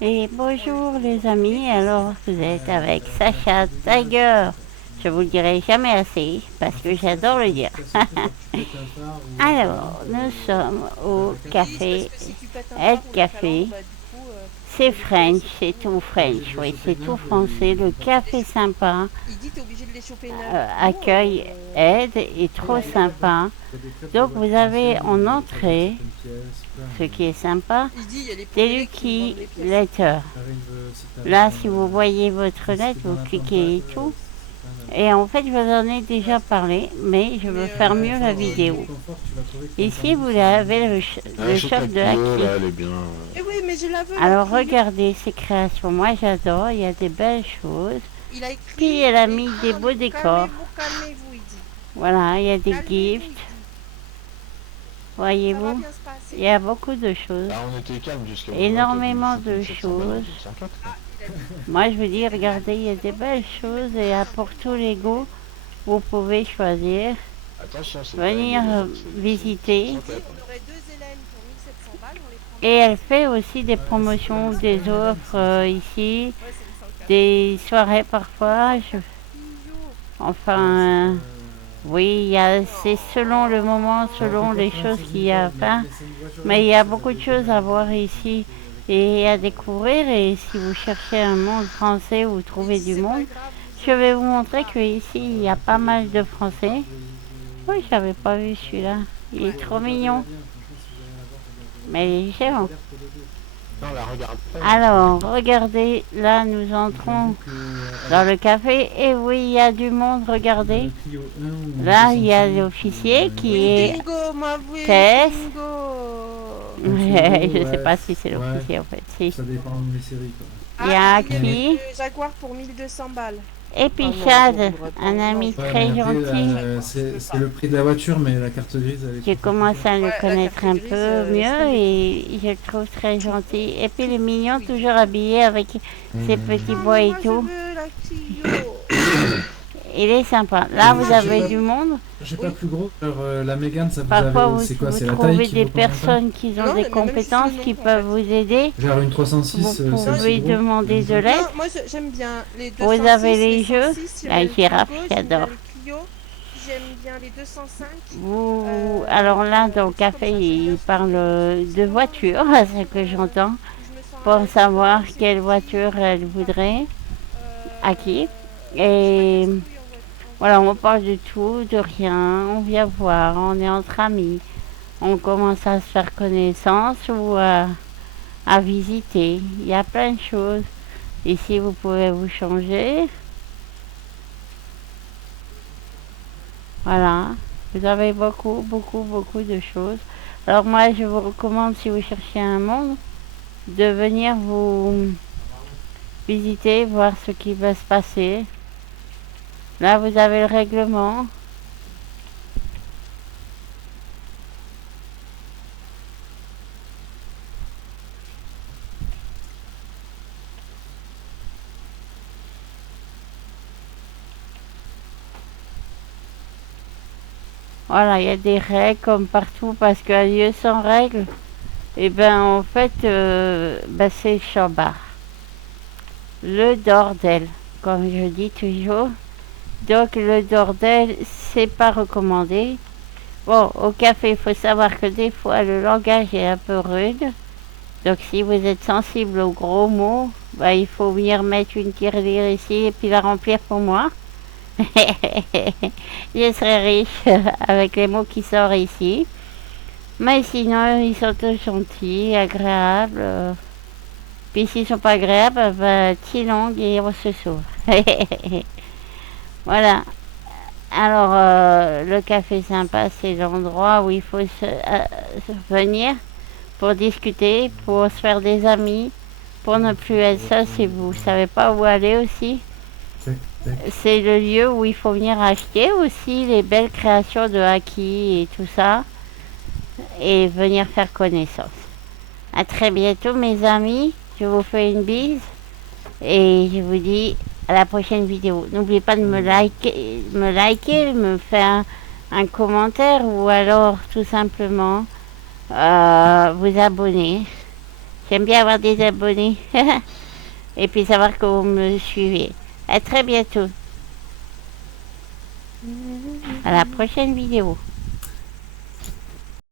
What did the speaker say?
Et bonjour les amis, alors vous êtes avec Sacha Tiger. Je vous le dirai jamais assez parce que j'adore le dire. Alors, nous sommes au Oui, c'est parce café que si tu pètes un El phare ou une calandre, Café. bah du coup, C'est t'es obligé de les French, choper c'est neufs. tout French, oui, c'est tout français. Le café sympa Il dit t'es obligé de les choper neufs. Bon, accueil aide est trop ouais. sympa. Donc vous avez en entrée, ce qui est sympa, Il dit il y a les des poubelliers qui vous vendent Lucky les pièces. Letter. Là, si vous voyez votre lettre, vous cliquez et tout. Et en fait, je vous en ai déjà parlé, mais je veux Mais faire mieux la Clio. vidéo. Ici, vous avez Ah, le chante shop la de Clio, Haki. là, elle est bien. Eh oui, mais je la veux la Alors Clio. regardez ces créations, moi j'adore, il y a des belles choses. Il a Puis écrit elle a et mis des beaux décors. calmez-vous, il dit. Voilà, il y a des Calmez-vous, gifts, il dit. Ça va voyez-vous. bien se Il passer. y a beaucoup de choses, Bah, on était calme jusqu'à moment là, t'as voulu énormément foutre une de 700 balles dans choses. une 104, quoi. Ah, il a dit. Moi je vous dis, C'est légal, regardez, il y a c'est des bon. belles choses et pour tous les goûts, vous pouvez choisir, Attention, c'est pas une venir élégante, c'est une visiter. Il dit 104. on aurait deux Hélène pour 1700 balles, on les Et prendrait. elle fait aussi des promotions, des offres ici, Ouais, c'est une 104. des soirées parfois. 104 Clio. Enfin, oui, c'est selon le moment, Oh. selon les choses qu'il y a à faire. Mais il y a beaucoup de choses à voir ici et à découvrir. Et si vous cherchez un monde français, vous Il trouvez dit du c'est pas monde. grave, vous Je vais vous inquiétez montrer pas. qu'ici, il y a pas mal de Français. Oui, j'avais pas vu celui-là. Il est Ouais. trop mignon. Mais il est géant. Non, la regarde pas, non, c'est Alors, bon. regardez, là, nous entrons dans le café. Et oui, il y a du monde, regardez. Là, il y a l'officier qui est Wintingo, ma Tess. Wintingo. Je sais pas si c'est l'officier en fait. Si. Ça dépend des séries, quoi. Il y Ah, a il dit il y avait qui le Jaguar pour 1200 balles. Et puis Ah non, je Chad, roulerai pas. un Non, ami je Ouais, roulerai mais très après, pas. gentil. c'est le prix de la voiture, mais la carte grise, elle est Je trop commence chère. à le Ouais, la connaître carte un grise, peu laisse mieux tomber. et je le trouve très gentil. Et puis les mignons, toujours habillés avec ses petits Non, bois mais et moi je tout. veux la Clio. Il est sympa. Et Là, vous j'ai avez pas, du monde. j'ai pas Oui. plus gros. Alors, la Mégane, ça vous Parfois, avez. C'est quoi? vous C'est la taille trouvez qui des vaut combien de temps? personnes qui ont Non, des mais même juste le compétences nom qui en peuvent fait. vous aider. Genre une Vous 306, c'est aussi pouvez gros? demander de Non, l'aide. moi j'aime bien les Vous avez 206, les les jeux. 106, j'aime La bien le girafe, Twingo, j'aime bien j'adore. les Clio, j'aime bien les 205. Alors là, dans le Des trucs comme café, ça, j'aime bien il ce parle genre de de petits voiture, coins à ce que j'entends, où je me sens à pour l'aise savoir dedans, c'est quelle petit, voiture elle c'est voudrait, parti. à qui. Je suis pas Et casse-couille en voilà, on voiture. parle de tout, de rien, on vient voir, on est entre amis, on commence à se faire connaissance ou à visiter. Il y a plein de choses. Ici, vous pouvez vous changer. Voilà, vous avez beaucoup, beaucoup, beaucoup de choses. Alors moi, je vous recommande, si vous cherchez un monde, de venir vous visiter, voir ce qui va se passer. Là, vous avez le règlement. Voilà, il y a des règles comme partout parce qu'un lieu sans règles, et ben en fait, c'est Chambard. Le bordel, comme je dis toujours. Donc le bordel, c'est pas recommandé. Bon, au café, il faut savoir que des fois, le langage est un peu rude. Donc si vous êtes sensible aux gros mots, bah, il faut venir mettre une tirelire ici et puis la remplir pour moi. Je serai riche avec les mots qui sortent ici. Mais sinon, ils sont tous gentils, agréables. Puis s'ils sont pas agréables, bah, petit langue et on se sauve. Voilà. Alors, le café sympa, c'est l'endroit où il faut venir pour discuter, pour se faire des amis, pour ne plus être seul si vous ne savez pas où aller aussi. Tac, tac. C'est le lieu où il faut venir acheter aussi les belles créations de Haki et tout ça et venir faire connaissance. À très bientôt mes amis, je vous fais une bise et je vous dis à la prochaine vidéo. N'oubliez pas de me liker, me faire un commentaire ou alors tout simplement vous abonner. J'aime bien avoir des abonnés. Et puis savoir que vous me suivez. À très bientôt. À la prochaine vidéo.